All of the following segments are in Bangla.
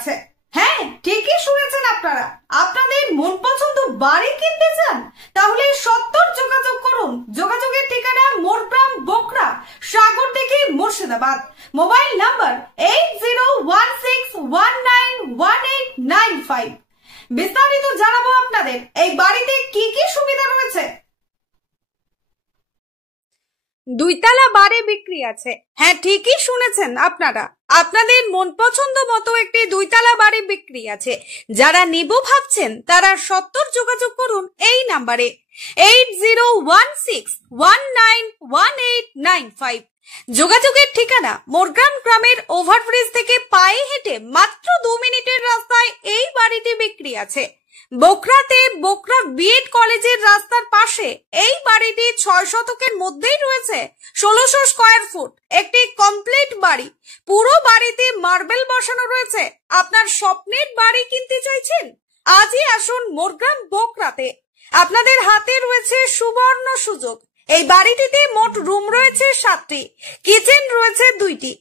আছে। হ্যাঁ, ঠিকই শুনেছেন আপনারা। আপনাদের মন পছন্দ বাড়ি কিনতে চান? তাহলে সত্তর যোগাযোগ করুন। যোগাযোগের ঠিকানা মোরগ্রাম বোকরা, সাগরদিঘি, মুর্শিদাবাদ। Mobile number 8016191895। বিস্তারিত জানাবো আপনাদের এই বাড়িতে কি কি সুবিধা রয়েছে। দুইতলা বাড়ি বিক্রি আছে। হ্যাঁ, ঠিকই শুনেছেন আপনারা। আপনাদের মন পছন্দ মতো একটি দুইতলা বাড়ি বিক্রি আছে। যারা নিব ভাবছেন তারা সত্তর যোগাযোগ করুন এই নাম্বারে 8016191895। যোগাযোগের ঠিকানা মোরগ্রাম গ্রামের ওভারব্রিজ থেকে পায়ে হেঁটে মাত্র 2 মিনিটের রাস্তায় এই বাড়িটি বিক্রি আছে। বোকরাতে বোকরা বিএড কলেজের রাস্তার পাশে এই বাড়িটি 6 শতকের মধ্যেই রয়েছে। 1600 স্কয়ার ফুট একটি কমপ্লিট বাড়ি। পুরো বাড়িতে মার্বেল বসানো রয়েছে। আপনার স্বপ্নের বাড়ি কিনতে চাইছেন? আজই আসুন মোরগ্রাম বোকরাতে। আপনাদের হাতে রয়েছে সুবর্ণ সুযোগ। এই বাড়িটিতে মোট রুম রয়েছে 7টি, কিচেন রয়েছে 2টি,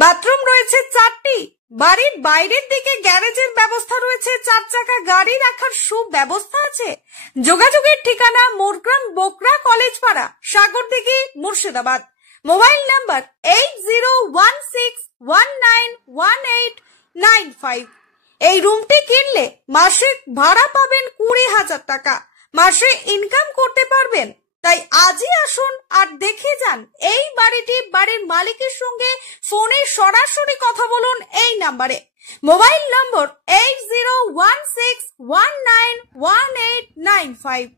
বাথরুম রয়েছে 4টি। বাড়ির বাইরের দিকে গ্যারেজের ব্যবস্থা রয়েছে, 4 চাকা গাড়ি রাখার সুব্যবস্থা আছে। যোগাযোগের ঠিকানা মোরগ্রাম বোকরা কলেজ পাড়া, সাগরদিঘি, মুর্শিদাবাদ। Mobile number 8016191895। এই রুমটি কিনলে মাসিক ভাড়া পাবেন 20,000 টাকা। মাসে ইনকাম করতে পারবেন। তাই আজই আসুন আর দেখে যান এই বাড়িটি। বাড়ির মালিকের সঙ্গে ফোনে সরাসরি কথা বলুন এই নাম্বারে। মোবাইল নম্বর 8016191895।